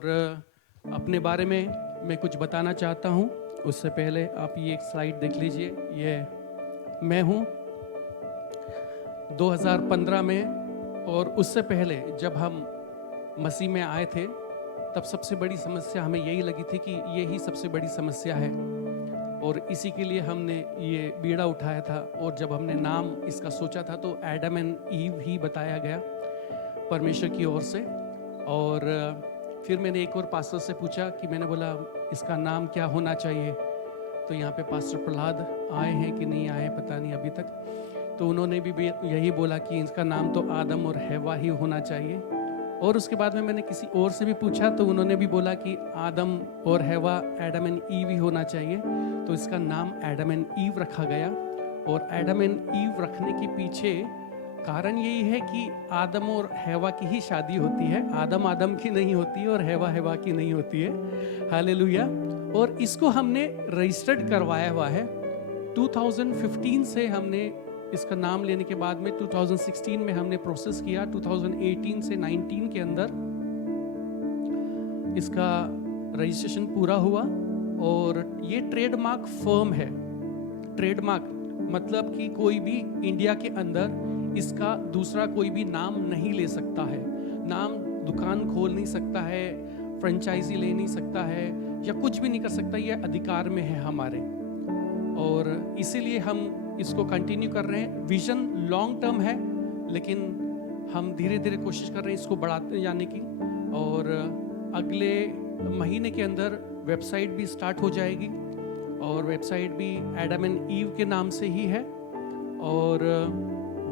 और अपने बारे में मैं कुछ बताना चाहता हूँ। उससे पहले आप ये एक स्लाइड देख लीजिए। ये मैं हूँ 2015 में, और उससे पहले जब हम मसीह में आए थे तब सबसे बड़ी समस्या हमें यही लगी थी कि ये ही सबसे बड़ी समस्या है, और इसी के लिए हमने ये बीड़ा उठाया था। और जब हमने नाम इसका सोचा था तो एडम एंड ईव ही बताया गया परमेश्वर की ओर से। और फिर मैंने एक और पास्टर से पूछा कि मैंने बोला इसका नाम क्या होना चाहिए। तो यहाँ पे पास्टर प्रहलाद आए हैं कि नहीं आए पता नहीं अभी तक। तो उन्होंने भी यही बोला कि इसका नाम तो आदम और हवा ही होना चाहिए। और उसके बाद में मैंने किसी और से भी पूछा तो उन्होंने भी बोला कि आदम और हवा, एडम एंड ईव ही होना चाहिए। तो इसका नाम एडम एंड ईव रखा गया। और एडम एंड ईव रखने के पीछे कारण यही है कि आदम और हवा की ही शादी होती है। आदम आदम की नहीं होती है और हवा हवा की नहीं होती है। हालेलुया। और इसको हमने रजिस्टर्ड करवाया हुआ है 2015 से। हमने इसका नाम लेने के बाद में 2016 में हमने प्रोसेस किया। 2018 से 19 के अंदर इसका रजिस्ट्रेशन पूरा हुआ। और ये ट्रेडमार्क फर्म है। ट्रेडमार्क मतलब कि कोई भी इंडिया के अंदर इसका दूसरा कोई भी नाम नहीं ले सकता है। नाम दुकान खोल नहीं सकता है, फ्रेंचाइजी ले नहीं सकता है, या कुछ भी नहीं कर सकता। ये अधिकार में है हमारे, और इसीलिए हम इसको कंटिन्यू कर रहे हैं। विजन लॉन्ग टर्म है, लेकिन हम धीरे धीरे कोशिश कर रहे हैं इसको बढ़ाते जाने की। और अगले महीने के अंदर वेबसाइट भी स्टार्ट हो जाएगी, और वेबसाइट भी एडम एंड ईव के नाम से ही है, और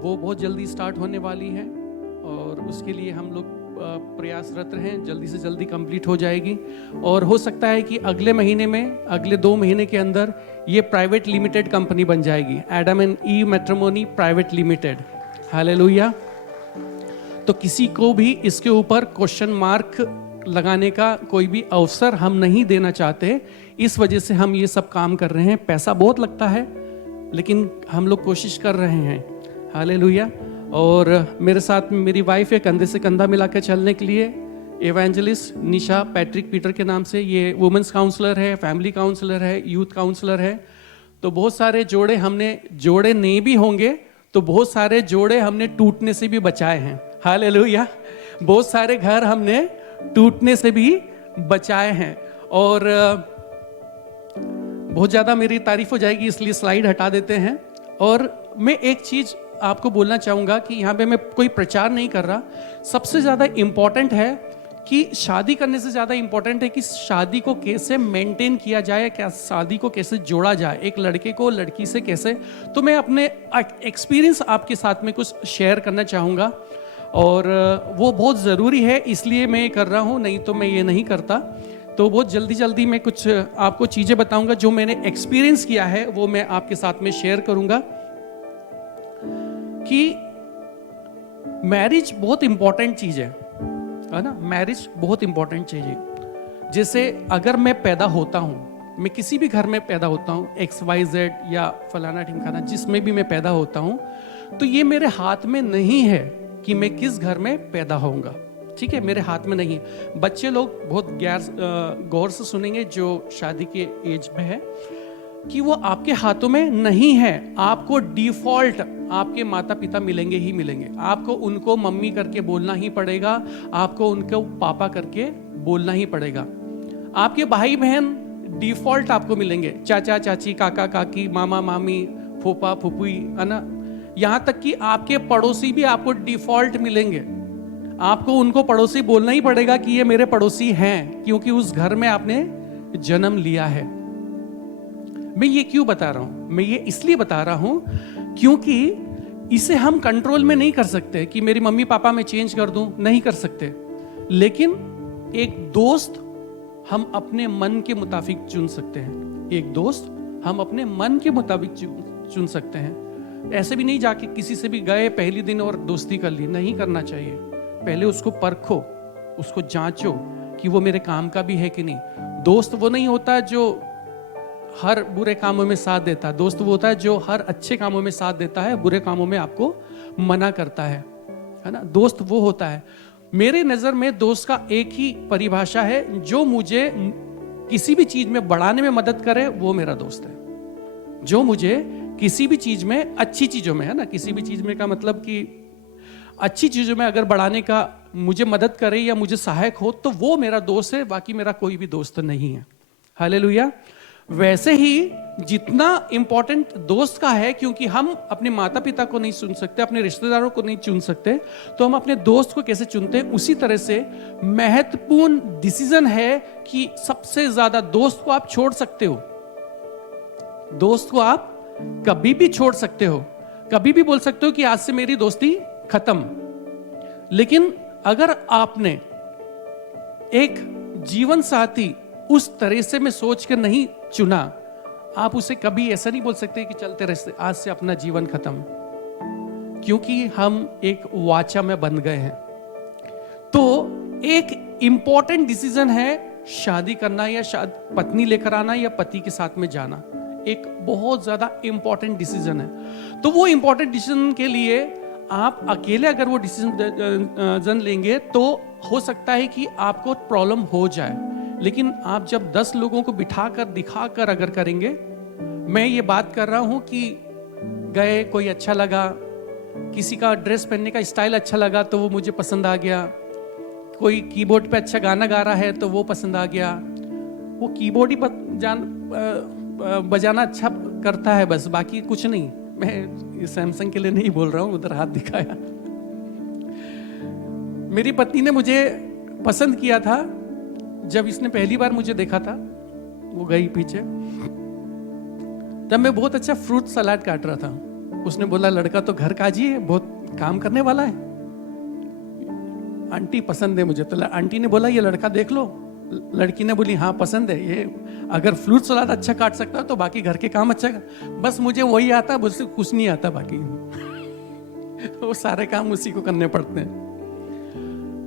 वो बहुत जल्दी स्टार्ट होने वाली है। और उसके लिए हम लोग प्रयासरत हैं, जल्दी से जल्दी कंप्लीट हो जाएगी। और हो सकता है कि अगले महीने में, अगले 2 महीने के अंदर ये प्राइवेट लिमिटेड कंपनी बन जाएगी, Adam and ewe matrimony private limited. Hallelujah. तो किसी को भी इसके ऊपर क्वेश्चन मार्क लगाने का कोई भी अवसर हम नहीं देना चाहते। इस वजह से हम ये सब काम कर रहे हैं। पैसा बहुत लगता है, लेकिन हम लोग कोशिश कर रहे हैं। हालेलुया। और मेरे साथ में मेरी वाइफ है, कंधे से कंधा मिलाकर चलने के लिए, एवेंजलिस्ट निशा पैट्रिक पीटर के नाम से। ये वुमेंस काउंसलर है, फैमिली काउंसलर है, यूथ काउंसलर है। तो बहुत सारे जोड़े हमने, जोड़े नहीं भी होंगे तो बहुत सारे जोड़े हमने टूटने से भी बचाए हैं। हालेलुया। बहुत सारे घर हमने टूटने से भी बचाए हैं। और बहुत ज़्यादा मेरी तारीफ हो जाएगी, इसलिए स्लाइड हटा देते हैं। और मैं एक चीज़ आपको बोलना चाहूँगा कि यहाँ पे मैं कोई प्रचार नहीं कर रहा। सबसे ज़्यादा इम्पॉर्टेंट है कि शादी करने से ज़्यादा इम्पॉर्टेंट है कि शादी को कैसे मेंटेन किया जाए, क्या शादी को कैसे जोड़ा जाए, एक लड़के को लड़की से कैसे। तो मैं अपने एक्सपीरियंस आपके साथ में कुछ शेयर करना चाहूँगा, और वो बहुत ज़रूरी है, इसलिए मैं ये कर रहा हूँ, नहीं तो मैं ये नहीं करता। तो बहुत जल्दी जल्दी मैं कुछ आपको चीज़ें बताऊँगा जो मैंने एक्सपीरियंस किया है, वो मैं आपके साथ में शेयर करूँगा। कि मैरिज बहुत इंपॉर्टेंट चीज़ है ना। मैरिज बहुत इंपॉर्टेंट चीज़ है। जैसे अगर मैं पैदा होता हूँ, मैं किसी भी घर में पैदा होता हूँ, XYZ या फलाना ढिमकाना, जिसमें भी मैं पैदा होता हूँ, तो ये मेरे हाथ में नहीं है कि मैं किस घर में पैदा होऊंगा। ठीक है, मेरे हाथ में नहीं है। बच्चे लोग बहुत गौर से सुनेंगे जो शादी के एज में है, कि वो आपके हाथों में नहीं है। आपको डिफॉल्ट आपके माता पिता मिलेंगे ही मिलेंगे। आपको उनको मम्मी करके बोलना ही पड़ेगा, आपको उनको पापा करके बोलना ही पड़ेगा। आपके भाई बहन डिफॉल्ट आपको मिलेंगे, चाचा चाची, काका काकी, मामा मामी, फूफा फूफी, है ना। यहाँ तक कि आपके पड़ोसी भी आपको डिफॉल्ट मिलेंगे। आपको उनको पड़ोसी बोलना ही पड़ेगा कि ये मेरे पड़ोसी हैं, क्योंकि उस घर में आपने जन्म लिया है। मैं ये क्यों बता रहा हूं? मैं ये इसलिए बता रहा हूं क्योंकि इसे हम कंट्रोल में नहीं कर सकते कि मेरी मम्मी पापा मैं चेंज कर दूं, नहीं कर सकते। लेकिन एक दोस्त हम अपने मन के मुताबिक चुन सकते हैं। एक दोस्त हम अपने मन के मुताबिक चुन सकते हैं। ऐसे भी नहीं जाके किसी से भी गए पहली दिन और दोस्ती कर ली, नहीं करना चाहिए। पहले उसको परखो, उसको जांचो कि वो मेरे काम का भी है कि नहीं। दोस्त वो नहीं होता जो हर बुरे कामों में साथ देता। दोस्त वो होता है जो हर अच्छे कामों में साथ देता है, बुरे कामों में आपको मना करता है ना। दोस्त वो होता है। मेरे नजर में दोस्त का एक ही परिभाषा है, जो मुझे किसी भी चीज में बढ़ाने में मदद करे वो मेरा दोस्त है। जो मुझे किसी भी चीज में, अच्छी चीजों में, है ना, किसी भी चीज में का मतलब कि अच्छी चीजों में अगर बढ़ाने का मुझे मदद करे या मुझे सहायक हो तो वो मेरा दोस्त है, बाकी मेरा कोई भी दोस्त नहीं है। हालेलुया। वैसे ही जितना इंपॉर्टेंट दोस्त का है, क्योंकि हम अपने माता पिता को नहीं चुन सकते, अपने रिश्तेदारों को नहीं चुन सकते, तो हम अपने दोस्त को कैसे चुनते हैं, उसी तरह से महत्वपूर्ण डिसीजन है कि सबसे ज्यादा दोस्त को आप छोड़ सकते हो। दोस्त को आप कभी भी छोड़ सकते हो, कभी भी बोल सकते हो कि आज से मेरी दोस्ती खत्म। लेकिन अगर आपने एक जीवन साथी उस तरह से मैं सोच कर नहीं चुना, आप उसे कभी ऐसा नहीं बोल सकते कि चलते रहते आज से अपना जीवन खत्म, क्योंकि हम एक वाचा में बंध गए हैं। तो एक इंपॉर्टेंट डिसीजन है शादी करना या पत्नी लेकर आना या पति के साथ में जाना, एक बहुत ज्यादा इंपॉर्टेंट डिसीजन है। तो वो इंपॉर्टेंट डिसीजन के लिए आप अकेले अगर वो डिसीजन लेंगे तो हो सकता है कि आपको प्रॉब्लम हो जाए। लेकिन आप जब 10 लोगों को बिठाकर दिखाकर अगर करेंगे, मैं ये बात कर रहा हूं कि गए, कोई अच्छा लगा, किसी का ड्रेस पहनने का स्टाइल अच्छा लगा तो वो मुझे पसंद आ गया, कोई कीबोर्ड पे अच्छा गाना गा रहा है तो वो पसंद आ गया, वो कीबोर्ड ही बजाना अच्छा करता है बस, बाकी कुछ नहीं। मैं सैमसंग के लिए नहीं बोल रहा हूं, उधर हाथ दिखाया। मेरी पत्नी ने मुझे पसंद किया था जब इसने पहली बार मुझे देखा था, वो गई पीछे, तब मैं बहुत अच्छा फ्रूट सलाद काट रहा था। उसने बोला लड़का तो घर काजी है, बहुत काम करने वाला है, आंटी पसंद है मुझे। तो आंटी ने बोला ये लड़का देख लो। लड़की ने बोली हाँ पसंद है, ये अगर फ्रूट सलाद अच्छा काट सकता तो बाकी घर के काम अच्छा कर। बस मुझे वही आता, मुझसे कुछ नहीं आता बाकी। वो सारे काम उसी को करने पड़ते हैं।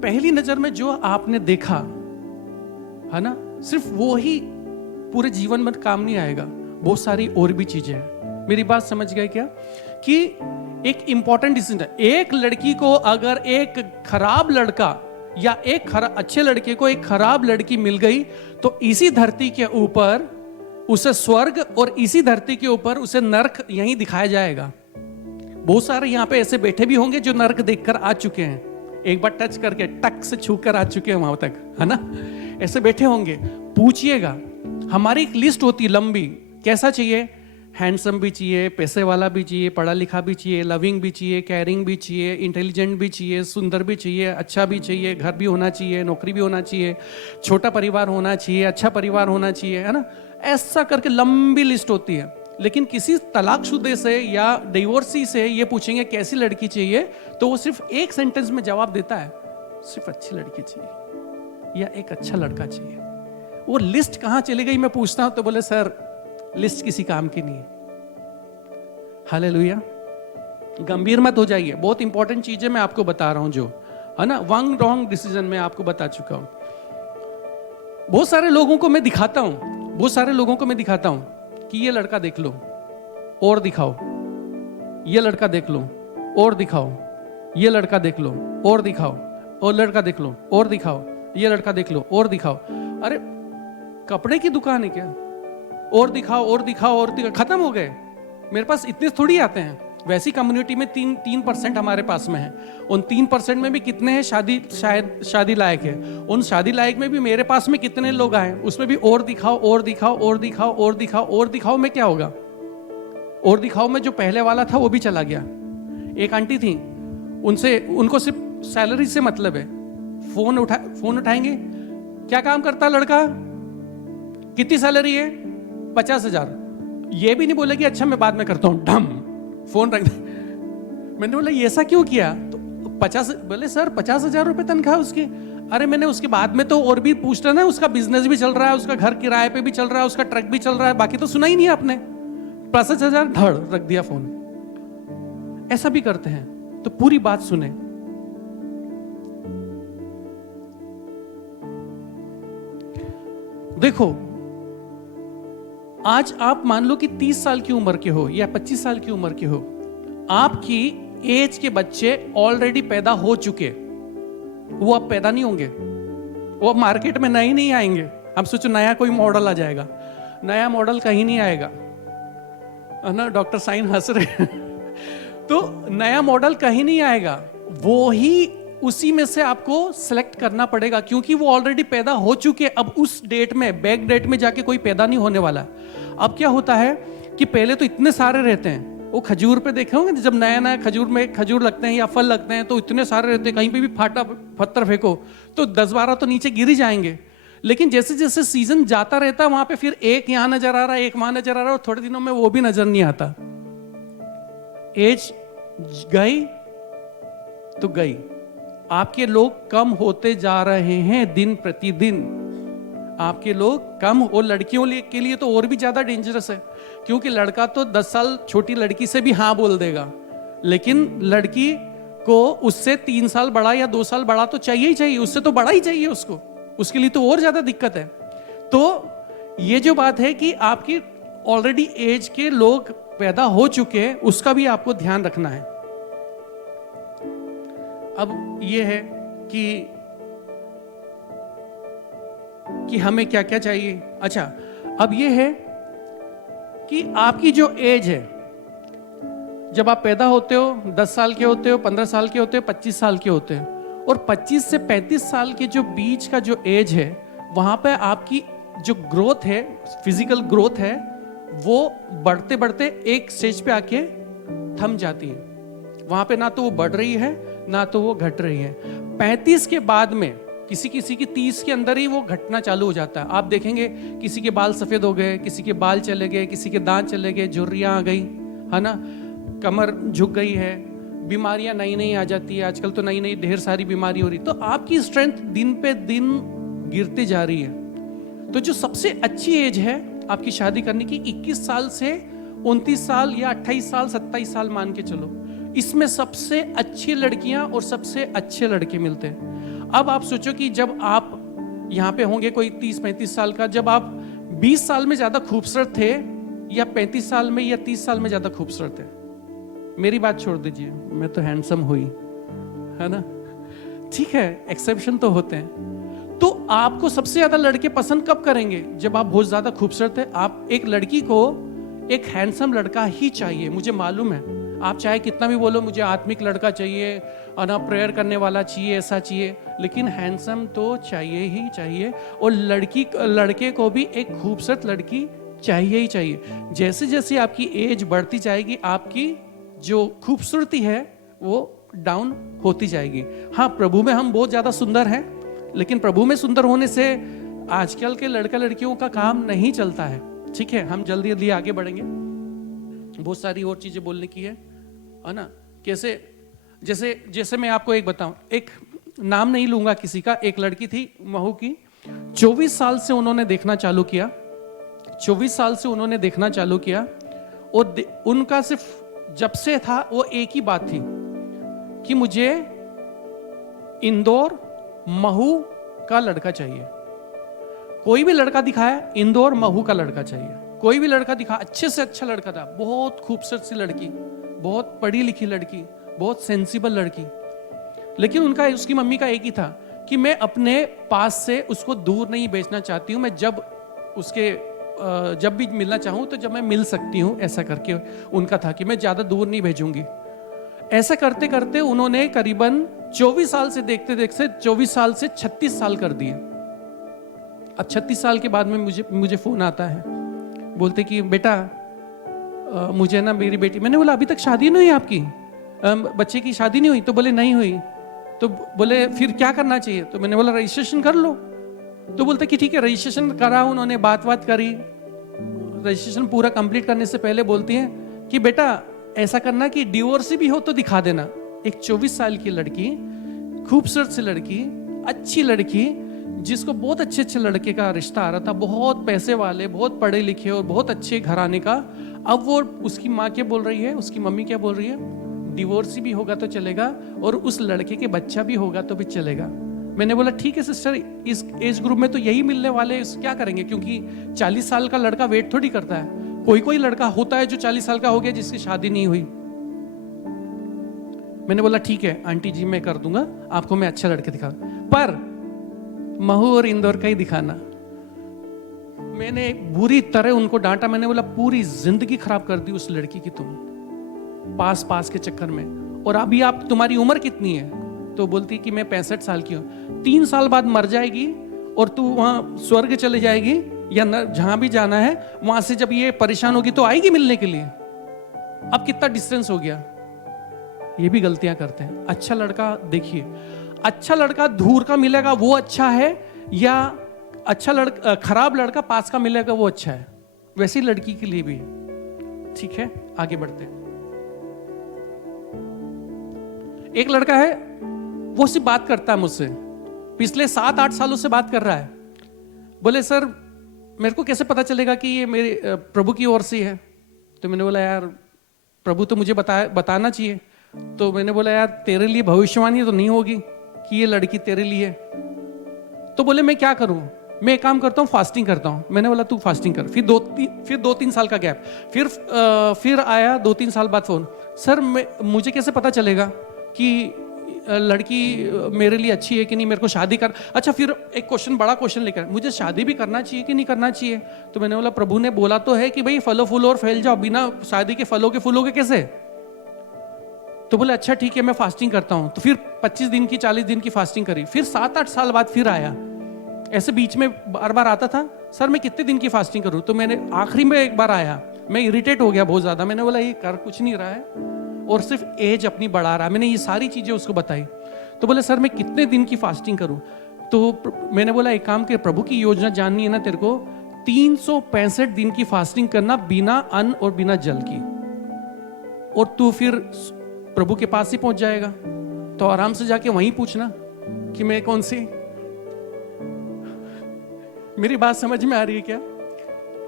पहली नजर में जो आपने देखा है ना, सिर्फ वो ही पूरे जीवन में काम नहीं आएगा, बहुत सारी और भी चीजें हैं। मेरी बात समझ गए क्या? कि एक इंपॉर्टेंट डिसीजन है। एक लड़की को अगर एक खराब लड़का या एक अच्छे लड़के को एक खराब लड़की मिल गई तो इसी धरती के ऊपर उसे स्वर्ग और इसी धरती के ऊपर उसे नरक यहीं दिखाया जाएगा। बहुत सारे यहाँ पे ऐसे बैठे भी होंगे जो नरक देखकर आ चुके हैं, एक बार टच करके टक से छू कर आ चुके हैं वहां तक, है ना। ऐसे बैठे होंगे, पूछिएगा। हमारी एक लिस्ट होती लंबी, कैसा चाहिए? हैंडसम भी चाहिए, पैसे वाला भी चाहिए, पढ़ा लिखा भी चाहिए, लविंग भी चाहिए, केयरिंग भी चाहिए, इंटेलिजेंट भी चाहिए, सुंदर भी चाहिए, अच्छा भी चाहिए, घर भी होना चाहिए, नौकरी भी होना चाहिए, छोटा परिवार होना चाहिए, अच्छा परिवार होना चाहिए, है ना। ऐसा करके लंबी लिस्ट होती है। लेकिन किसी तलाकशुदा से या डिवोर्सी से ये पूछेंगे कैसी लड़की चाहिए, तो वो सिर्फ एक सेंटेंस में जवाब देता है, सिर्फ अच्छी लड़की चाहिए या एक अच्छा लड़का चाहिए। वो लिस्ट कहां चली गई मैं पूछता हूं तो बोले सर लिस्ट किसी काम की नहीं है। हालेलुया। गंभीर मत हो जाइए, बहुत इंपॉर्टेंट चीजें मैं आपको बता रहा हूं, जो है ना, वन रॉन्ग डिसीजन मैं आपको बता चुका हूं। बहुत सारे लोगों को मैं दिखाता हूं कि ये लड़का देख लो और दिखाओ, ये लड़का देख लो और दिखाओ, ये लड़का देख लो और दिखाओ, और लड़का देख लो और दिखाओ, ये लड़का देख लो और दिखाओ। अरे कपड़े की दुकान है क्या? और दिखाओ और दिखाओ और दिखाओ, खत्म हो गए। मेरे पास इतने थोड़ी आते हैं। वैसी कम्युनिटी में 3% हमारे पास में है। उन 3% में भी कितने हैं शादी लायक है? उन शादी लायक में भी मेरे पास में कितने लोग आए, उसमें भी और दिखाओ और दिखाओ और दिखाओ और दिखाओ और दिखाओ में क्या होगा? और दिखाओ में जो पहले वाला था वो भी चला गया। एक आंटी थी, उनको सिर्फ सैलरी से मतलब है। फोन उठाएंगे, क्या काम करता लड़का, कितनी सैलरी है? 50,000। ये भी नहीं बोले कि अच्छा मैं बाद में करता हूं, ढम फोन रख दे। मैंने बोला ये ऐसा क्यों किया? तो 50, बोले सर 50,000 रुपए तनख्वाह उसकी। अरे मैंने उसके बाद में तो और भी पूछ रहा ना, उसका बिजनेस भी चल रहा है, उसका घर किराए पे भी चल रहा है, उसका ट्रक भी चल रहा है, बाकी तो सुना ही नहीं आपने। 50,000 धड़ रख दिया फोन। ऐसा भी करते हैं। तो पूरी बात सुने। देखो, आज आप मान लो कि 30 साल की उम्र के हो या 25 साल की उम्र के हो, आपकी एज के बच्चे ऑलरेडी पैदा हो चुके, वो अब पैदा नहीं होंगे, वो अब मार्केट में नए नहीं आएंगे। अब सोचो नया कोई मॉडल आ जाएगा, नया मॉडल कहीं नहीं आएगा, है ना? डॉक्टर साइन हंस रहे तो नया मॉडल कहीं नहीं आएगा, वो ही उसी में से आपको सिलेक्ट करना पड़ेगा, क्योंकि वो ऑलरेडी पैदा हो चुके। अब उस डेट में, बैक डेट में जाके कोई पैदा नहीं होने वाला। अब क्या होता है कि पहले तो इतने सारे रहते हैं, वो खजूर पे देखे होंगे जब नया नया खजूर में खजूर लगते हैं या फल लगते हैं तो इतने सारे रहते हैं, कहीं पे भी फाटा पत्थर फेंको तो 10-12 तो नीचे गिर ही जाएंगे। लेकिन जैसे जैसे सीजन जाता रहता है वहां पे फिर एक यहां नजर आ रहा है, एक वहां नजर आ रहा है, और थोड़े दिनों में वो भी नजर नहीं आता। एज गई तो गई। आपके लोग कम होते जा रहे हैं दिन प्रतिदिन, आपके लोग कम। और लड़कियों के लिए तो और भी ज्यादा डेंजरस है, क्योंकि लड़का तो 10 साल छोटी लड़की से भी हाँ बोल देगा, लेकिन लड़की को उससे 3 साल बड़ा या 2 साल बड़ा तो चाहिए ही चाहिए, उससे तो बड़ा ही चाहिए उसको, उसके लिए तो और ज्यादा दिक्कत है। तो ये जो बात है कि आपकी ऑलरेडी एज के लोग पैदा हो चुके हैं, उसका भी आपको ध्यान रखना है। अब ये है कि हमें क्या क्या चाहिए। अच्छा, अब ये है कि आपकी जो एज है, जब आप पैदा होते हो 10 साल के होते हो, 15 साल के होते हो, 25 साल के होते हो, और 25 से 35 साल के जो बीच का जो एज है, वहां पे आपकी जो ग्रोथ है, फिजिकल ग्रोथ है, वो बढ़ते बढ़ते एक स्टेज पे आके थम जाती है। वहां पे ना तो वो बढ़ रही है ना तो वो घट रही है। 35 के बाद में किसी किसी की 30 के अंदर ही वो घटना चालू हो जाता है। आप देखेंगे किसी के बाल सफेद हो गए, किसी के बाल चले गए, किसी के दांत चले गए, झुर्रियां आ गई, है ना, कमर झुक गई है, बीमारियां नई नई आ जाती है। आजकल तो नई नई ढेर सारी बीमारी हो रही, तो आपकी स्ट्रेंथ दिन पे दिन गिरती जा रही है। तो जो सबसे अच्छी एज है आपकी शादी करने की, 21 साल से 29 साल या 28 साल 27 साल मान के चलो, इसमें सबसे अच्छी लड़कियां और सबसे अच्छे लड़के मिलते हैं। अब आप सोचो कि जब आप यहाँ पे होंगे कोई 30-35 साल का, जब आप 20 साल में ज्यादा खूबसूरत थे या 35 साल में या 30 साल में ज्यादा खूबसूरत थे? मेरी बात छोड़ दीजिए, मैं तो हैंडसम हुई, है ना, ठीक है, एक्सेप्शन तो होते हैं। तो आपको सबसे ज्यादा लड़के पसंद कब करेंगे? जब आप बहुत ज्यादा खूबसूरत है। आप एक लड़की को एक हैंडसम लड़का ही चाहिए, मुझे मालूम है। आप चाहे कितना भी बोलो मुझे आत्मिक लड़का चाहिए, ना प्रेयर करने वाला चाहिए, ऐसा चाहिए, लेकिन हैंडसम तो चाहिए ही चाहिए। और लड़के को भी एक खूबसूरत लड़की चाहिए ही चाहिए। जैसे जैसे आपकी एज बढ़ती जाएगी, आपकी जो खूबसूरती है वो डाउन होती जाएगी। हाँ, प्रभु में हम बहुत ज्यादा सुंदर हैं, लेकिन प्रभु में सुंदर होने से आजकल के लड़का लड़कियों का काम नहीं चलता है। ठीक है, हम जल्दी जल्दी आगे बढ़ेंगे, बहुत सारी और चीजें बोलने की है ना। कैसे, जैसे मैं आपको एक बताऊं, एक नाम नहीं लूंगा किसी का, एक लड़की थी महू की, 24 साल से उन्होंने देखना चालू किया, 24 साल से उन्होंने देखना चालू किया, और उनका सिर्फ जब से था वो एक ही बात थी कि मुझे इंदौर महू का लड़का चाहिए। कोई भी लड़का दिखाया, इंदौर महू का लड़का चाहिए। कोई भी लड़का दिखा, अच्छे से अच्छा लड़का था, बहुत खूबसूरत सी लड़की, बहुत पढ़ी लिखी लड़की, बहुत सेंसिबल लड़की, लेकिन उनका, उसकी मम्मी का एक ही था कि मैं अपने पास से उसको दूर नहीं भेजना चाहती हूँ, मैं जब भी मिलना चाहूँ तो जब मैं मिल सकती हूँ, ऐसा करके उनका था कि मैं ज्यादा दूर नहीं भेजूंगी। ऐसा करते करते उन्होंने करीबन 24 साल से देखते देखते 24 साल से 36 साल कर दिए। अब 36 साल के बाद में मुझे फोन आता है, बोलते कि बेटा मुझे ना मेरी बेटी, मैंने बोला अभी तक शादी नहीं हुई आपकी, बच्चे की शादी नहीं हुई? तो बोले नहीं हुई। तो बोले फिर क्या करना चाहिए? तो मैंने बोला रजिस्ट्रेशन कर लो। तो बोलते कि ठीक है, रजिस्ट्रेशन करा, उन्होंने बात करी। रजिस्ट्रेशन पूरा कंप्लीट करने से पहले बोलती हैं कि बेटा ऐसा करना कि डिवोर्स भी हो तो दिखा देना। एक 24 साल की लड़की, खूबसूरत सी लड़की, अच्छी लड़की, जिसको बहुत अच्छे अच्छे लड़के का रिश्ता आ रहा था, बहुत पैसे वाले, बहुत पढ़े लिखे और बहुत अच्छे घराने का। अब वो, उसकी माँ क्या बोल रही है, उसकी मम्मी क्या बोल रही है, डिवोर्स भी होगा तो चलेगा और उस लड़के के बच्चा भी होगा तो भी चलेगा। मैंने बोला ठीक है सिस्टर, इस एज ग्रुप में तो यही मिलने वाले, क्या करेंगे, क्योंकि 40 साल का लड़का वेट थोड़ी करता है। कोई लड़का होता है जो 40 साल का हो गया जिसकी शादी नहीं हुई। मैंने बोला ठीक है आंटी जी मैं कर दूंगा, आपको मैं अच्छा लड़के दिखा, पर महू और इंदौर का ही दिखाना। मैंने बुरी तरह उनको डांटा। मैंने बोला पूरी जिंदगी खराब कर दी उस लड़की की तुम, पास पास के चक्कर में। और अभी आप, तुम्हारी उम्र कितनी है? तो बोलती कि मैं 65 साल की हूँ। 3 साल बाद मर जाएगी और तू वहां स्वर्ग चले जाएगी या जहां भी जाना है, वहां से जब ये परेशान होगी तो आएगी मिलने के लिए। अब कितना डिस्टेंस हो गया। ये भी गलतियां करते हैं। अच्छा लड़का देखिए, अच्छा लड़का दूर का मिलेगा वो अच्छा है, या अच्छा लड़का, खराब लड़का पास का मिलेगा वो अच्छा है। वैसी लड़की के लिए भी। ठीक है, आगे बढ़ते हैं। एक लड़का है, वो सिर्फ बात करता है मुझसे, पिछले 7-8 सालों से बात कर रहा है। बोले सर मेरे को कैसे पता चलेगा कि ये मेरे प्रभु की ओर से है? तो मैंने बोला यार प्रभु तो मुझे बताना चाहिए। तो मैंने बोला यार तेरे लिए भविष्यवाणी तो नहीं होगी कि ये लड़की तेरे लिए है। तो बोले मैं क्या करूं? मैं एक काम करता हूं, फास्टिंग करता हूं। मैंने बोला तू फास्टिंग कर। फिर 2-3 साल का गैप, फिर आया 2-3 साल बाद फोन, सर मुझे कैसे पता चलेगा कि लड़की मेरे लिए अच्छी है कि नहीं, मेरे को शादी कर। अच्छा, फिर एक क्वेश्चन, बड़ा क्वेश्चन लेकर, मुझे शादी भी करना चाहिए कि नहीं करना चाहिए? तो मैंने बोला प्रभु ने बोला तो है कि भाई फलो फूलो और फैल जाओ, बिना शादी के फलों के फूलोगे कैसे? तो बोले अच्छा ठीक है मैं फास्टिंग करता हूं। तो फिर 25 दिन की 40 दिन की फास्टिंग करी। फिर 7-8 साल बाद फिर आया। ऐसे बीच में बार बार आता था, सर मैं कितने दिन की फास्टिंग करूं? तो मैंने आखिरी में एक बार आया, मैं इरिटेट हो गया बहुत ज्यादा। मैंने बोला ये कर कुछ नहीं रहा है और सिर्फ एज अपनी बढ़ा रहा है। मैंने ये सारी चीजें उसको बताई। तो बोले सर मैं कितने दिन की फास्टिंग करूं? तो मैंने बोला एक काम के, प्रभु की योजना जाननी है ना तेरे को, 365 दिन की फास्टिंग करना बिना अन्न और बिना जल की, और तू फिर प्रभु के पास ही पहुंच जाएगा। तो आराम से जाके वहीं पूछना कि मैं कौन सी। मेरी बात समझ में आ रही है क्या?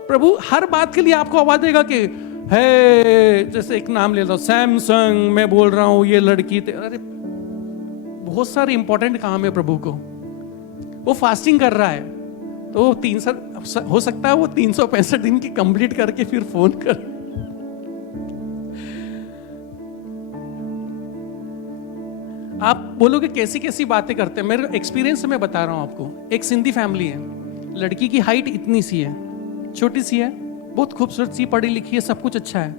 प्रभु हर बात के लिए आपको आवाज देगा कि है, जैसे एक नाम ले लो सैमसंग, मैं बोल रहा हूं ये लड़की। अरे बहुत सारे इंपॉर्टेंट काम है प्रभु को। वो फास्टिंग कर रहा है तो हो सकता है वो 365 दिन की कंप्लीट करके फिर फोन कर। आप बोलोगे कैसी कैसी बातें करते हैं। मेरे एक्सपीरियंस से मैं बता रहा हूं आपको। एक सिंधी फैमिली है, लड़की की हाइट इतनी सी है, छोटी सी है, बहुत खूबसूरत सी, पढ़ी लिखी है, सब कुछ अच्छा है।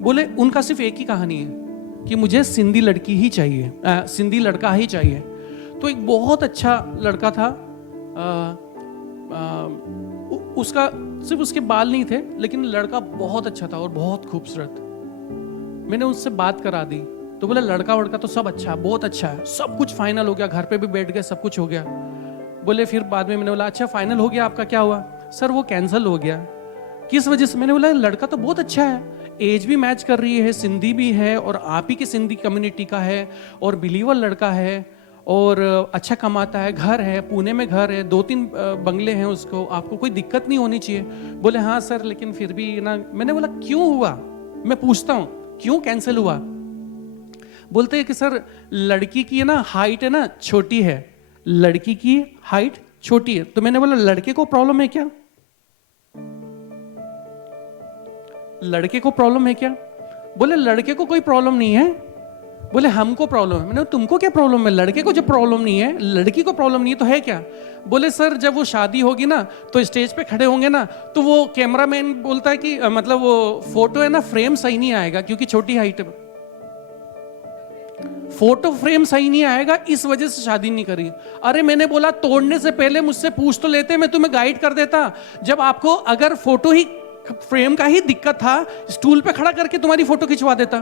बोले उनका सिर्फ एक ही कहानी है कि मुझे सिंधी लड़की ही चाहिए, सिंधी लड़का ही चाहिए। तो एक बहुत अच्छा लड़का था, उसका सिर्फ उसके बाल नहीं थे, लेकिन लड़का बहुत अच्छा था और बहुत खूबसूरत। मैंने उससे बात करा दी तो बोला लड़का वड़का तो सब अच्छा है, बहुत अच्छा है, सब कुछ फाइनल हो गया, घर पे भी बैठ गए, सब कुछ हो गया। बोले फिर बाद में मैंने बोला अच्छा फाइनल हो गया, आपका क्या हुआ? सर वो कैंसिल हो गया। किस वजह से? मैंने बोला लड़का तो बहुत अच्छा है, एज भी मैच कर रही है, सिंधी भी है और आप ही की सिंधी कम्युनिटी का है और बिलीवर लड़का है और अच्छा कमाता है, घर है, पुणे में घर है, 2-3 बंगले हैं उसको, आपको कोई दिक्कत नहीं होनी चाहिए। बोले हाँ सर लेकिन फिर भी ना। मैंने बोला क्यों हुआ? मैं पूछता हूँ क्यों कैंसिल हुआ? बोलते हैं कि सर लड़की की है ना हाइट है ना छोटी है, लड़की की हाइट छोटी है। तो मैंने बोला लड़के को प्रॉब्लम है क्या? लड़के को प्रॉब्लम है क्या? बोले लड़के को कोई प्रॉब्लम नहीं है। बोले हमको प्रॉब्लम है। मैंने तुमको क्या प्रॉब्लम है? लड़के को जब प्रॉब्लम नहीं है, लड़की को प्रॉब्लम नहीं है तो है क्या? बोले सर जब वो शादी होगी ना तो स्टेज पे खड़े होंगे ना तो वो कैमरामैन बोलता है कि मतलब वो फोटो है ना फ्रेम सही नहीं आएगा क्योंकि छोटी हाइट है, फोटो फ्रेम सही नहीं आएगा, इस वजह से शादी नहीं करी। अरे मैंने बोला तोड़ने से पहले मुझसे पूछ तो लेते, मैं तुम्हें गाइड कर देता। जब आपको अगर फोटो ही फ्रेम का ही दिक्कत था, स्टूल पे खड़ा करके तुम्हारी फोटो खिंचवा देता,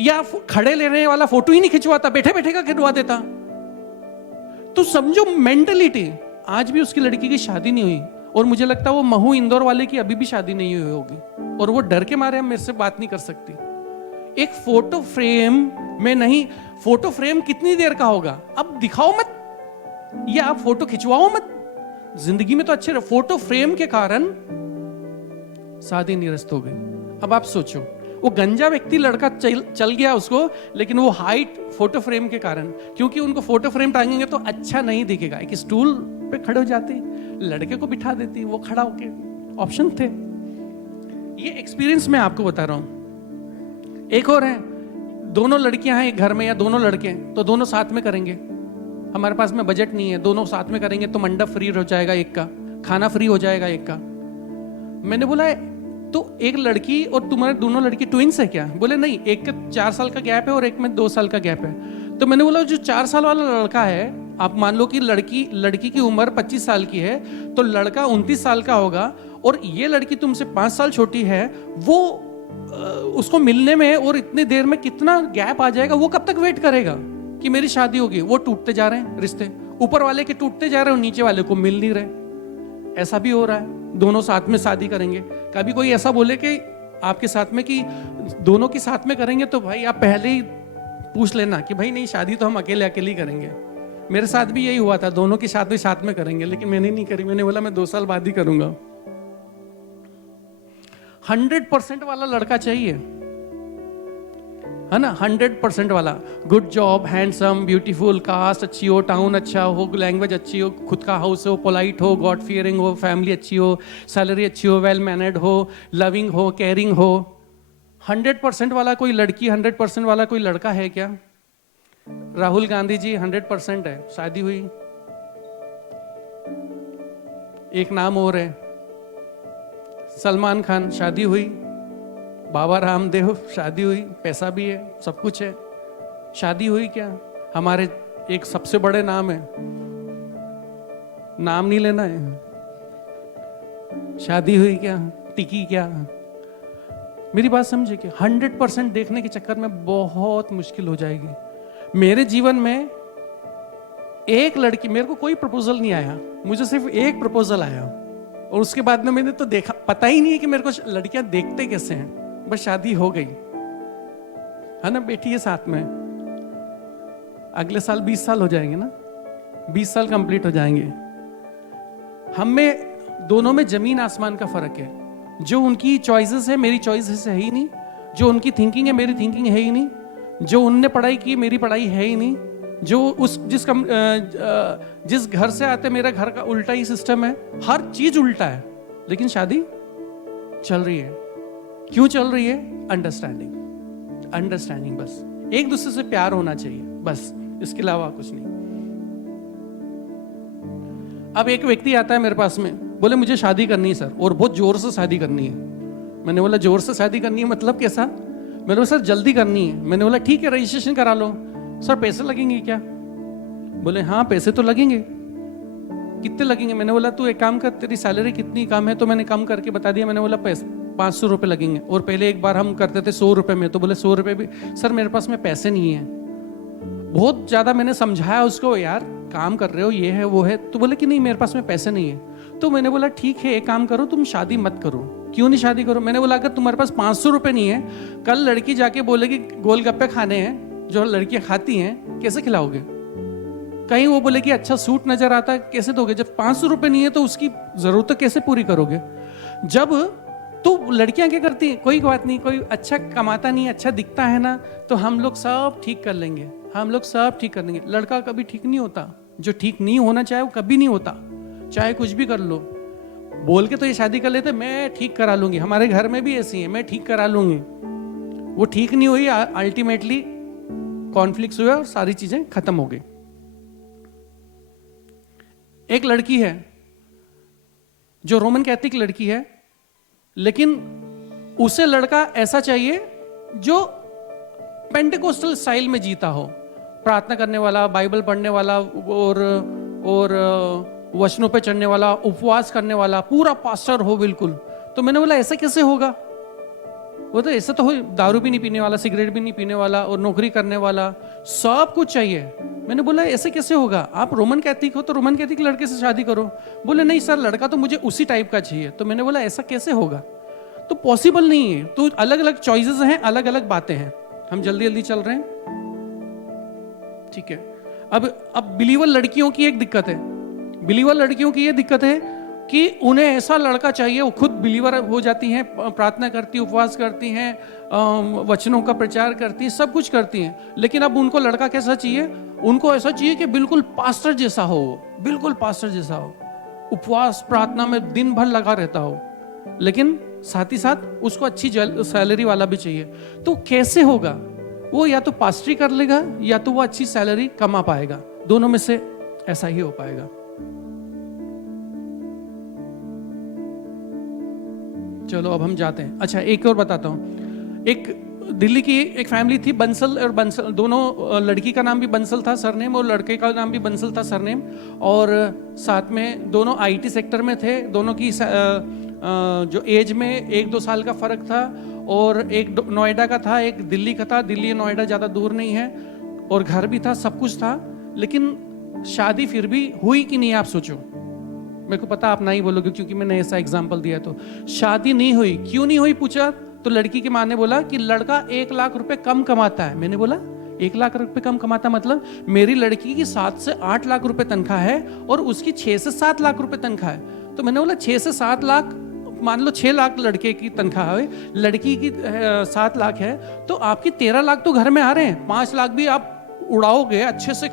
या खड़े लेने वाला फोटो ही नहीं खिंचवाता, बैठे बैठे का खिंचवा देता। तो समझो मेंटलिटी। आज भी उसकी लड़की की शादी नहीं हुई और मुझे लगता है वो महू इंदौर वाले की अभी भी शादी नहीं हुई होगी और वो डर के मारे मेरे से बात नहीं कर सकती। एक फोटो फ्रेम में नहीं, फोटो फ्रेम कितनी देर का होगा? अब दिखाओ मत या आप फोटो खिंचवाओ मत, जिंदगी में तो अच्छे रहे। फोटो फ्रेम के कारण शादी निरस्त हो गई। अब आप सोचो वो गंजा व्यक्ति लड़का चल गया उसको, लेकिन वो हाइट फोटो फ्रेम के कारण, क्योंकि उनको फोटो फ्रेम टांगेंगे तो अच्छा नहीं दिखेगा, एक स्टूल पे खड़े हो जाते, लड़के को बिठा देती, वो खड़ा होके, ऑप्शन थे। ये एक्सपीरियंस मैं आपको बता रहा हूं। एक और है, दोनों लड़कियां हैं एक घर में या दोनों लड़के हैं तो दोनों साथ में करेंगे। हमारे पास में बजट नहीं है, दोनों साथ में करेंगे तो मंडप फ्री हो जाएगा एक का, खाना फ्री हो जाएगा एक का। मैंने बोला तो एक लड़की और तुम्हारे दोनों लड़की ट्विंस है क्या? बोले नहीं, एक का 4 साल का गैप है और एक में 2 साल का गैप है। तो मैंने बोला जो 4 साल वाला लड़का है, आप मान लो कि लड़की की उम्र 25 साल की है तो लड़का 29 साल का होगा, और ये लड़की तुमसे 5 साल छोटी है, वो उसको मिलने में और इतनी देर में कितना गैप आ जाएगा, वो कब तक वेट करेगा कि मेरी शादी होगी? वो टूटते जा रहे हैं रिश्ते, ऊपर वाले के टूटते जा रहे हैं और नीचे वाले को मिल नहीं रहे। ऐसा भी हो रहा है, दोनों साथ में शादी करेंगे। कभी कोई ऐसा बोले कि आपके साथ में कि दोनों की साथ में करेंगे तो भाई आप पहले ही पूछ लेना कि भाई नहीं, शादी तो हम अकेले अकेले ही करेंगे। मेरे साथ भी यही हुआ था, दोनों की शादी साथ में करेंगे, लेकिन मैंने नहीं करी। मैंने बोला मैं 2 साल बाद ही करूंगा। 100% वाला लड़का चाहिए, है ना? 100% वाला, good job, handsome, beautiful, caste अच्छी हो, टाउन अच्छा हो, लैंग्वेज अच्छी हो, खुद का हाउस हो, पोलाइट हो, गॉड फियरिंग हो, फैमिली अच्छी हो, सैलरी अच्छी हो, वेल मैनर्ड हो, लविंग हो, केयरिंग हो। 100% वाला कोई लड़की, 100% वाला कोई लड़का है क्या? राहुल गांधी जी 100% है, शादी हुई। एक नाम और है, सलमान खान, शादी हुई। बाबा रामदेव, शादी हुई, पैसा भी है, सब कुछ है, शादी हुई क्या? हमारे एक सबसे बड़े नाम है, नाम नहीं लेना है, शादी हुई क्या? टिकी क्या? मेरी बात समझे कि 100% देखने के चक्कर में बहुत मुश्किल हो जाएगी। मेरे जीवन में एक लड़की, मेरे को कोई प्रपोजल नहीं आया, मुझे सिर्फ एक प्रपोजल आया, और उसके बाद में मैंने तो देखा, पता ही नहीं है कि मेरे को लड़कियां देखते कैसे हैं, बस शादी हो गई, है ना? बेटी है साथ में, अगले साल 20 साल हो जाएंगे ना, 20 साल कंप्लीट हो जाएंगे। हम में दोनों में जमीन आसमान का फर्क है। जो उनकी चॉइसेस है मेरी चॉइसेस है ही नहीं, जो उनकी थिंकिंग है मेरी थिंकिंग है ही नहीं, जो उनने पढ़ाई की मेरी पढ़ाई है ही नहीं, जो जिस घर से आते मेरा घर का उल्टा ही सिस्टम है, हर चीज उल्टा है, लेकिन शादी चल रही है। क्यों चल रही है? अंडरस्टैंडिंग, बस एक दूसरे से प्यार होना चाहिए, बस, इसके अलावा कुछ नहीं। अब एक व्यक्ति आता है मेरे पास में, बोले मुझे शादी करनी है सर, और बहुत जोर से शादी करनी है। मैंने बोला जोर से शादी करनी है मतलब कैसा? मैंने बोला सर जल्दी करनी है। मैंने बोला ठीक है, रजिस्ट्रेशन करा लो। सर पैसे लगेंगे क्या? बोले हाँ पैसे तो लगेंगे। कितने लगेंगे? मैंने बोला तू एक काम कर, तेरी सैलरी कितनी कम है? तो मैंने कम करके बता दिया। मैंने बोला 500 रुपये लगेंगे, और पहले एक बार हम करते थे 100 रुपये में, तो बोले 100 रुपये भी। सर मेरे पास में पैसे नहीं है। बहुत ज्यादा मैंने समझाया उसको, यार काम कर रहे हो, ये है वो है, तो बोले कि नहीं मेरे पास में पैसे नहीं है। तो मैंने बोला ठीक है एक काम करो, तुम शादी मत करो। क्यों नहीं शादी करो? मैंने बोला अगर तुम्हारे पास 500 रुपये नहीं है, कल लड़की जाके बोलेगी गोलगप्पे खाने हैं जो लड़कियां खाती हैं, कैसे खिलाओगे? कहीं वो बोले कि अच्छा सूट नजर आता है, कैसे दोगे? जब 500 रुपये नहीं है तो उसकी जरूरत कैसे पूरी करोगे? जब तो लड़कियां क्या करती हैं, कोई बात नहीं, कोई अच्छा कमाता नहीं, अच्छा दिखता है ना, तो हम लोग सब ठीक कर लेंगे, हम लोग सब ठीक कर लेंगे। लड़का कभी ठीक नहीं होता, जो ठीक नहीं होना चाहे वो कभी नहीं होता, चाहे कुछ भी कर लो। बोल के तो ये शादी कर लेते, मैं ठीक करा लूंगी, हमारे घर में भी ऐसी है, मैं ठीक करा लूंगी। वो ठीक नहीं हुई, अल्टीमेटली कॉन्फ्लिक्ट हुए और सारी चीजें खत्म हो गई। एक लड़की है जो रोमन कैथोलिक लड़की है, लेकिन उसे लड़का ऐसा चाहिए जो पेंटेकोस्टल स्टाइल में जीता हो, प्रार्थना करने वाला, बाइबल पढ़ने वाला, और वचनों पे चढ़ने वाला, उपवास करने वाला, पूरा पास्टर हो बिल्कुल। तो मैंने बोला ऐसा कैसे होगा? वो तो ऐसा तो हो, दारू भी नहीं पीने वाला, सिगरेट भी नहीं पीने वाला, और नौकरी करने वाला, सब कुछ चाहिए। मैंने बोला ऐसे कैसे होगा? आप रोमन कैथोलिक हो तो रोमन कैथोलिक लड़के से शादी करो। बोले नहीं सर लड़का तो मुझे उसी टाइप का चाहिए। तो मैंने बोला ऐसा कैसे होगा? तो पॉसिबल नहीं है। तो अलग अलग चॉइसेस हैं, अलग अलग बातें हैं। हम जल्दी जल्दी चल रहे हैं, ठीक है। अब बिलीवर लड़कियों की एक दिक्कत है, बिलीवर लड़कियों की ये दिक्कत है कि उन्हें ऐसा लड़का चाहिए, वो खुद बिलीवर हो जाती हैं, प्रार्थना करती, उपवास करती हैं, वचनों का प्रचार करती हैं, सब कुछ करती हैं, लेकिन अब उनको लड़का कैसा चाहिए? उनको ऐसा चाहिए कि बिल्कुल पास्टर जैसा हो, बिल्कुल पास्टर जैसा हो, उपवास प्रार्थना में दिन भर लगा रहता हो, लेकिन साथ ही साथ उसको अच्छी सैलरी वाला भी चाहिए। तो कैसे होगा? वो या तो पास्ट्री कर लेगा या तो वो अच्छी सैलरी कमा पाएगा, दोनों में से ऐसा ही हो पाएगा। चलो अब हम जाते हैं। अच्छा एक और बताता हूं। एक दिल्ली की एक फैमिली थी, बंसल और बंसल, दोनों, लड़की का नाम भी बंसल था सरनेम और लड़के का नाम भी बंसल था सरनेम, और साथ में दोनों आईटी सेक्टर में थे। दोनों की जो एज में 1-2 साल का फर्क था, और एक नोएडा का था, एक दिल्ली का था। दिल्ली नोएडा ज़्यादा दूर नहीं है, और घर भी था, सब कुछ था। लेकिन शादी फिर भी हुई कि नहीं, आप सोचो। मेरे को पता आप नहीं बोलोगे क्योंकि मैंने ऐसा एग्जाम्पल दिया। तो शादी नहीं हुई, क्यों नहीं हुई पूछा तो लड़की की माँ ने बोला कि लड़का 1 लाख रुपए कम कमाता है। मैंने बोला 1 लाख रुपए कम कमाता मतलब? मेरी लड़की की 7 से 8 लाख रुपए तनख्वाह है और उसकी 6 से 7 लाख रुपए तनख्वाह है। तो मैंने बोला 6 से 7 लाख, मान लो 6 लाख लड़के की तनख्वाह है, लड़की की 7 लाख है, तो आपकी 13 लाख तो घर में आ रहे हैं। 5 लाख भी आप उड़ाओगे, अच्छे से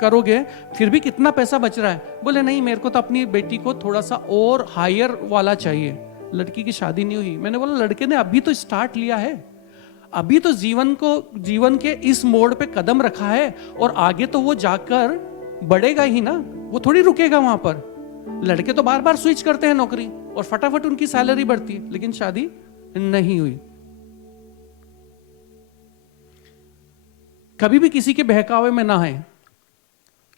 करोगे, फिर भी कितना पैसा बच रहा है? बोले नहीं, मेरे को तो अपनी बेटी को थोड़ा सा और हायर वाला चाहिए। लड़की की शादी नहीं हुई। मैंने बोला लड़के ने अभी तो स्टार्ट लिया है, अभी तो जीवन के इस मोड़ पे कदम रखा है, और आगे तो वो जाकर बढ़ेगा ही ना, वो थोड़ी रुकेगा वहां पर। लड़के तो बार बार स्विच करते हैं नौकरी और फटाफट उनकी सैलरी बढ़ती है, लेकिन शादी नहीं हुई। कभी भी किसी के बहकावे में ना आए,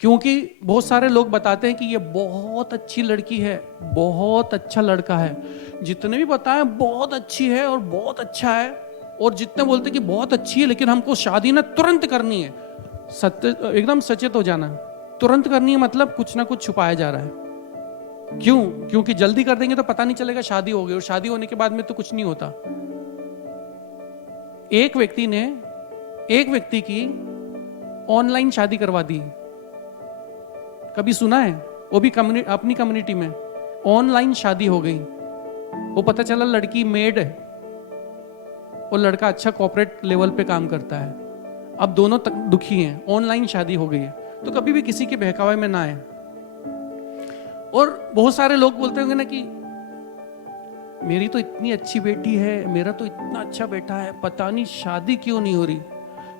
क्योंकि बहुत सारे लोग बताते हैं कि ये बहुत अच्छी लड़की है, बहुत अच्छा लड़का है। जितने भी बताएं बहुत अच्छी है और बहुत अच्छा है, और जितने बोलते कि बहुत अच्छी है लेकिन हमको शादी ना तुरंत करनी है, एकदम सचेत हो जाना। तुरंत करनी है मतलब कुछ ना कुछ छुपाया जा रहा है। क्यों? क्योंकि जल्दी कर देंगे तो पता नहीं चलेगा शादी हो गई, और शादी होने के बाद में तो कुछ नहीं होता। एक व्यक्ति ने एक व्यक्ति की ऑनलाइन शादी करवा दी। कभी सुना है? वो भी अपनी कम्युनिटी में ऑनलाइन शादी हो गई। वो पता चला लड़की मेड है और लड़का अच्छा कॉर्पोरेट लेवल पे काम करता है। अब दोनों तक दुखी हैं, ऑनलाइन शादी हो गई है। तो कभी भी किसी के बहकावे में ना आए। और बहुत सारे लोग बोलते होंगे ना कि मेरी तो इतनी अच्छी बेटी है, मेरा तो इतना अच्छा बेटा है, पता नहीं शादी क्यों नहीं हो रही।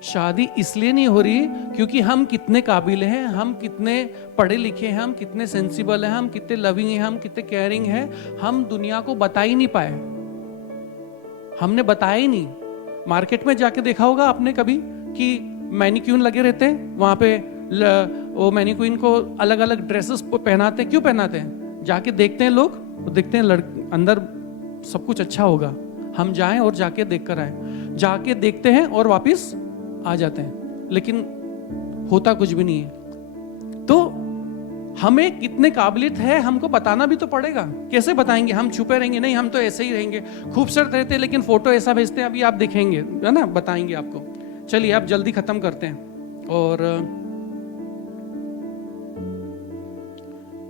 शादी इसलिए नहीं हो रही क्योंकि हम कितने काबिल हैं, हम कितने पढ़े लिखे हैं, हम कितने सेंसिबल हैं, हम कितने लविंग हैं, हम कितने केयरिंग हैं, हम दुनिया को बता ही नहीं पाए। हमने बताया ही नहीं। मार्केट में जाके देखा होगा आपने कभी कि मैनिक्यून लगे रहते हैं, वहां पे वो मैनिक्यून को अलग अलग ड्रेसेस पहनाते हैं। क्यों पहनाते हैं? जाके देखते हैं लोग, देखते हैं अंदर सब कुछ अच्छा होगा, हम जाएं और जाके देख कर आए। जाके देखते हैं और वापिस आ जाते हैं, लेकिन होता कुछ भी नहीं है। तो हमें कितने काबिलियत है हमको बताना भी तो पड़ेगा। कैसे बताएंगे? हम छुपे रहेंगे? नहीं, हम तो ऐसे ही रहेंगे, खूबसूरत रहते हैं लेकिन फोटो ऐसा भेजते हैं, अभी आप देखेंगे, है ना, बताएंगे आपको। चलिए आप जल्दी खत्म करते हैं और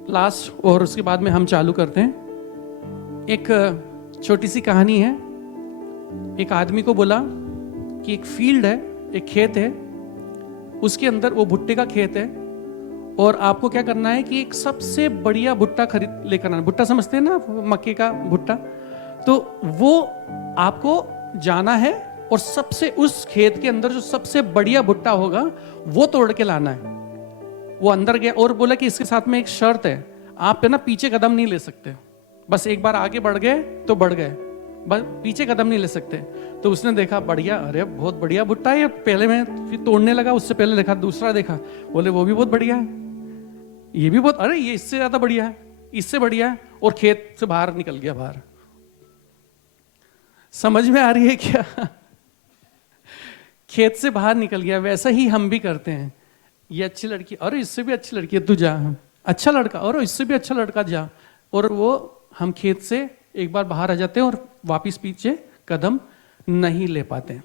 लास्ट, और उसके बाद में हम चालू करते हैं। एक छोटी सी कहानी है। एक आदमी को बोला कि एक फील्ड है, एक खेत है, उसके अंदर, वो भुट्टे का खेत है, और आपको क्या करना है कि एक सबसे बढ़िया भुट्टा खरीद लेकर आना। भुट्टा समझते हैं ना, मक्के का भुट्टा। तो वो आपको जाना है और सबसे, उस खेत के अंदर जो सबसे बढ़िया भुट्टा होगा वो तोड़ के लाना है। वो अंदर गया और बोला कि इसके साथ में एक शर्त है, आप है ना पीछे कदम नहीं ले सकते, बस एक बार आगे बढ़ गए तो बढ़ गए, बस पीछे कदम नहीं ले सकते। तो उसने देखा, बढ़िया, अरे बहुत बढ़िया भुट्टा है, पहले मैं फिर तोड़ने लगा, उससे पहले देखा, दूसरा देखा, बोले वो भी बहुत बढ़िया है, ये भी बहुत, अरे ये इससे ज्यादा बढ़िया है, इससे बढ़िया है, और खेत से बाहर निकल गया बाहर। समझ में आ रही है क्या? खेत से बाहर निकल गया। वैसा ही हम भी करते हैं। ये अच्छी लड़की, अरे इससे भी अच्छी लड़की है, तू जा। अच्छा लड़का, और इससे भी अच्छा लड़का, जा। और वो हम खेत से एक बार बाहर आ जाते हैं और वापिस पीछे कदम नहीं ले पाते हैं।